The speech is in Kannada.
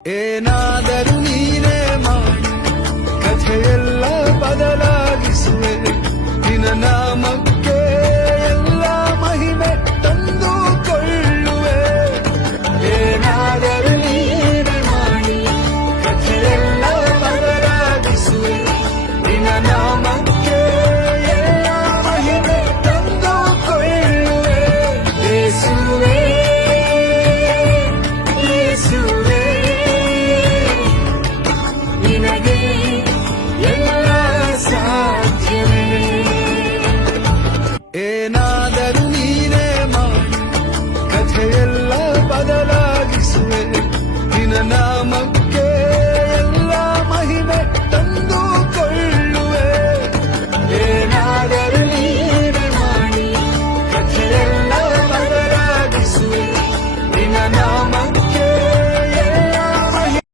ಏನಾದರೂ ನೀನೇ ಮಾಡಿ ಕಥೆಯೆಲ್ಲ ಬದಲಾಗಿಸುವೆ ನಿನ್ನ ನಾಮಕ್ಕೆ ಎಲ್ಲ ಮಹಿಮೆ ತಂದುಕೊಳ್ಳುವೆ. ಏನಾದರೂ ನೀನೇ ಮಾಡಿ ಕಥೆಯೆಲ್ಲ ಬದಲಾಗಿಸುವೆ ನಿನ್ನ ನಾಮಕ್ಕೆ ಎಲ್ಲ ಮಹಿಮೆ ತಂದುಕೊಳ್ಳುವೆ. ಯೇಸುವೇ ಯೇಸುವೇ ನಿನಗೆ ಎಲ್ಲ ಸಾಧ್ಯವೇ. ಏನಾದರೂ ನೀನೇ ಮಾಡಿ ಕಥೆಯೆಲ್ಲ ಬದಲಾಗಿಸುವೆ ನಿನ್ನ ನಾಮಕ್ಕೆ